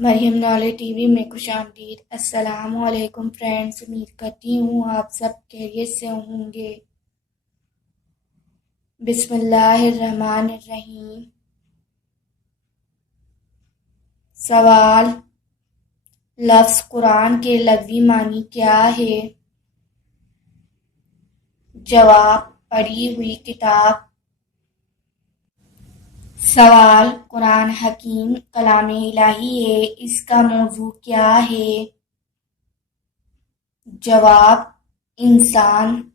مریم نالے T V میں خوش آمدید۔ السلام علیکم فرینڈز، امید کرتی ہوں آپ سب خیریت سے ہوں گے۔ بسم اللہ الرحمن الرحیم۔ سوال: لفظ قرآن کے لغوی معنی کیا ہے؟ جواب: پڑھی ہوئی کتاب۔ سوال: قرآن حکیم کلام الہی ہے، اس کا موضوع کیا ہے؟ جواب: انسان۔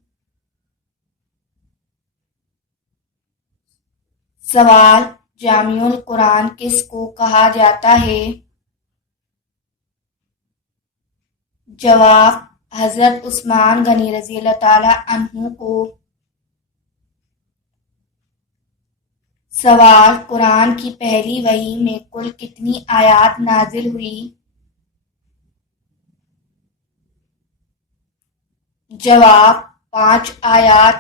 سوال: جامع القرآن کس کو کہا جاتا ہے؟ جواب: حضرت عثمان غنی رضی اللہ تعالیٰ عنہ کو۔ سوال: قرآن کی پہلی وحی میں کل کتنی آیات نازل ہوئی؟ جواب: 5 آیات۔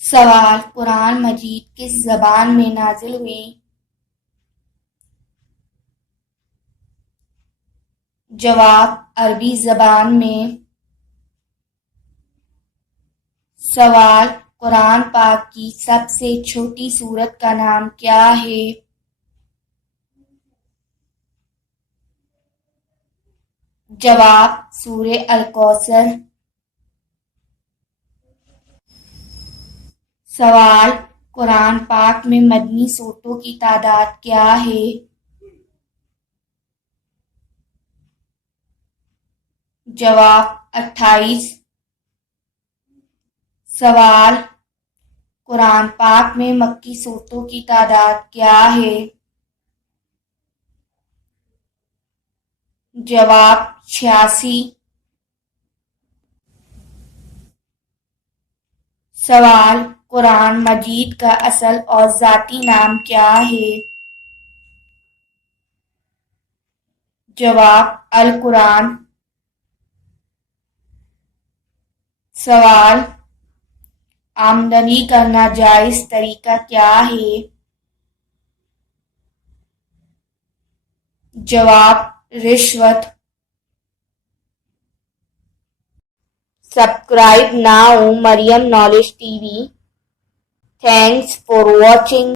سوال: قرآن مجید کس زبان میں نازل ہوئی؟ جواب: عربی زبان میں۔ سوال: قرآن پاک کی سب سے چھوٹی سورت کا نام کیا ہے؟ جواب: سورہ الکوثر۔ سوال: قرآن پاک میں مدنی صورتوں کی تعداد کیا ہے؟ جواب: 28۔ سوال: قرآن پاک میں مکی صورتوں کی تعداد کیا ہے؟ جواب: 86۔ سوال: قرآن مجید کا اصل اور ذاتی نام کیا ہے؟ جواب: القرآن۔ سوال: آمدنی کا ناجائز طریقہ کیا ہے؟ جواب: رشوت۔ Subscribe now Maryam knowledge T V. Thanks for watching.